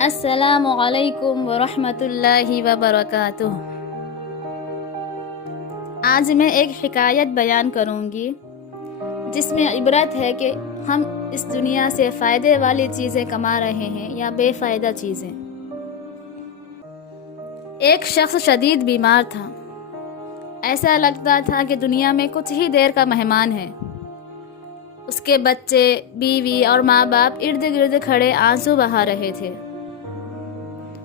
السلام علیکم ورحمۃ اللہ وبرکاتہ۔ آج میں ایک حکایت بیان کروں گی جس میں عبرت ہے کہ ہم اس دنیا سے فائدے والی چیزیں کما رہے ہیں یا بے فائدہ چیزیں۔ ایک شخص شدید بیمار تھا۔ ایسا لگتا تھا کہ دنیا میں کچھ ہی دیر کا مہمان ہے۔ اس کے بچے، بیوی اور ماں باپ ارد گرد کھڑے آنسو بہا رہے تھے۔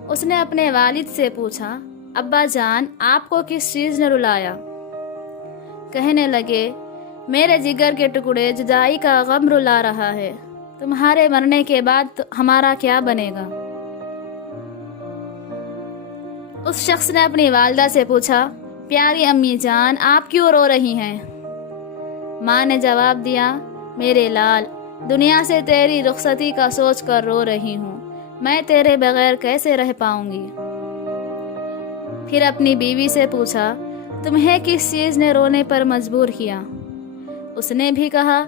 اس نے اپنے والد سے پوچھا، ابا جان، آپ کو کس چیز نے رلایا؟ کہنے لگے، میرے جگر کے ٹکڑے جدائی کا غم رلا رہا ہے۔ تمہارے مرنے کے بعد ہمارا کیا بنے گا؟ اس شخص نے اپنی والدہ سے پوچھا، پیاری امی جان، آپ کیوں رو رہی ہیں؟ ماں نے جواب دیا، میرے لال، دنیا سے تیری رخصتی کا سوچ کر رو رہی ہوں۔ میں تیرے بغیر کیسے رہ پاؤں گی؟ پھر اپنی بیوی سے پوچھا، تمہیں کس چیز نے رونے پر مجبور کیا؟ اس نے بھی کہا،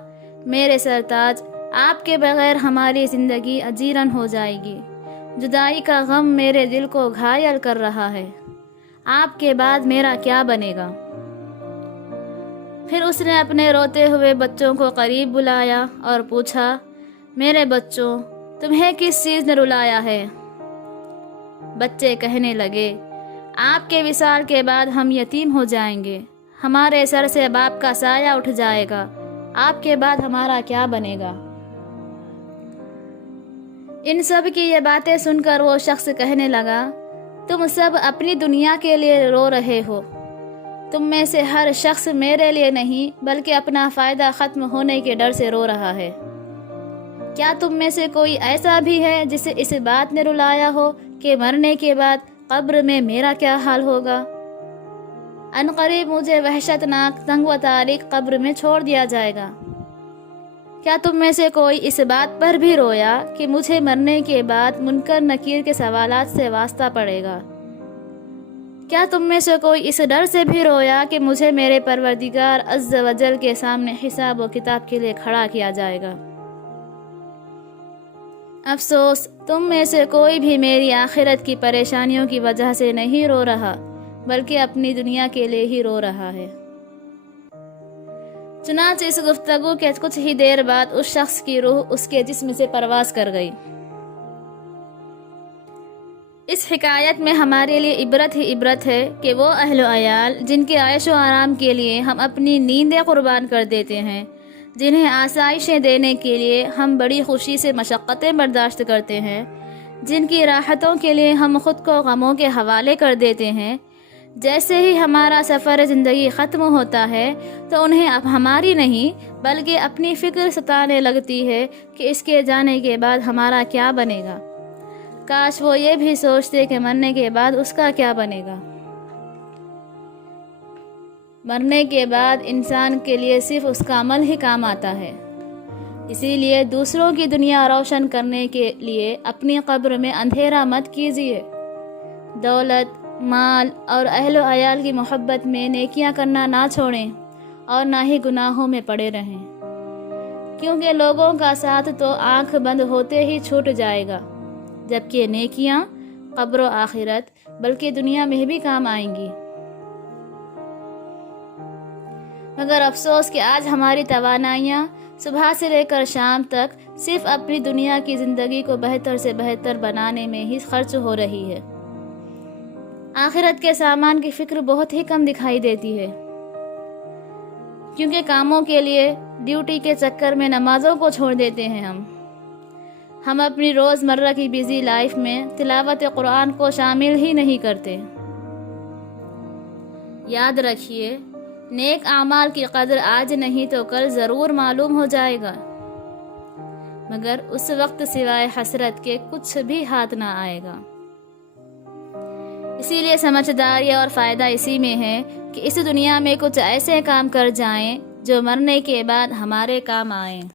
میرے سرتاج، آپ کے بغیر ہماری زندگی اجیرن ہو جائے گی۔ جدائی کا غم میرے دل کو گھائل کر رہا ہے۔ آپ کے بعد میرا کیا بنے گا؟ پھر اس نے اپنے روتے ہوئے بچوں کو قریب بلایا اور پوچھا، میرے بچوں، تمہیں کس چیز نے رلایا ہے؟ بچے کہنے لگے، آپ کے وصال کے بعد ہم یتیم ہو جائیں گے۔ ہمارے سر سے باپ کا سایہ اٹھ جائے گا۔ آپ کے بعد ہمارا کیا بنے گا؟ ان سب کی یہ باتیں سن کر وہ شخص کہنے لگا، تم سب اپنی دنیا کے لیے رو رہے ہو۔ تم میں سے ہر شخص میرے لیے نہیں بلکہ اپنا فائدہ ختم ہونے کے ڈر سے رو رہا ہے۔ کیا تم میں سے کوئی ایسا بھی ہے جسے اس بات نے رلایا ہو کہ مرنے کے بعد قبر میں میرا کیا حال ہوگا؟ عنقریب مجھے وحشتناک تنگ و تاریک قبر میں چھوڑ دیا جائے گا۔ کیا تم میں سے کوئی اس بات پر بھی رویا کہ مجھے مرنے کے بعد منکر نکیر کے سوالات سے واسطہ پڑے گا؟ کیا تم میں سے کوئی اس ڈر سے بھی رویا کہ مجھے میرے پروردگار عز و جل کے سامنے حساب و کتاب کے لیے کھڑا کیا جائے گا؟ افسوس، تم میں سے کوئی بھی میری آخرت کی پریشانیوں کی وجہ سے نہیں رو رہا بلکہ اپنی دنیا کے لیے ہی رو رہا ہے۔ چنانچہ اس گفتگو کے کچھ ہی دیر بعد اس شخص کی روح اس کے جسم سے پرواز کر گئی۔ اس حکایت میں ہمارے لیے عبرت ہی عبرت ہے کہ وہ اہل و عیال جن کے عیش و آرام کے لیے ہم اپنی نیندیں قربان کر دیتے ہیں، جنہیں آسائشیں دینے کے لیے ہم بڑی خوشی سے مشقتیں برداشت کرتے ہیں، جن کی راحتوں کے لیے ہم خود کو غموں کے حوالے کر دیتے ہیں، جیسے ہی ہمارا سفر زندگی ختم ہوتا ہے تو انہیں اب ہماری نہیں بلکہ اپنی فکر ستانے لگتی ہے کہ اس کے جانے کے بعد ہمارا کیا بنے گا۔ کاش وہ یہ بھی سوچتے کہ مرنے کے بعد اس کا کیا بنے گا۔ مرنے کے بعد انسان کے لیے صرف اس کا عمل ہی کام آتا ہے۔ اسی لیے دوسروں کی دنیا روشن کرنے کے لیے اپنی قبر میں اندھیرا مت کیجیے۔ دولت، مال اور اہل و عیال کی محبت میں نیکیاں کرنا نہ چھوڑیں اور نہ ہی گناہوں میں پڑے رہیں، کیونکہ لوگوں کا ساتھ تو آنکھ بند ہوتے ہی چھوٹ جائے گا، جبکہ نیکیاں قبر و آخرت بلکہ دنیا میں بھی کام آئیں گی۔ مگر افسوس کہ آج ہماری توانائیاں صبح سے لے کر شام تک صرف اپنی دنیا کی زندگی کو بہتر سے بہتر بنانے میں ہی خرچ ہو رہی ہے۔ آخرت کے سامان کی فکر بہت ہی کم دکھائی دیتی ہے، کیونکہ کاموں کے لیے ڈیوٹی کے چکر میں نمازوں کو چھوڑ دیتے ہیں۔ ہم اپنی روز مرہ کی بیزی لائف میں تلاوت قرآن کو شامل ہی نہیں کرتے۔ یاد رکھیے، نیک اعمال کی قدر آج نہیں تو کل ضرور معلوم ہو جائے گا، مگر اس وقت سوائے حسرت کے کچھ بھی ہاتھ نہ آئے گا۔ اسی لیے سمجھداری اور فائدہ اسی میں ہے کہ اس دنیا میں کچھ ایسے کام کر جائیں جو مرنے کے بعد ہمارے کام آئیں۔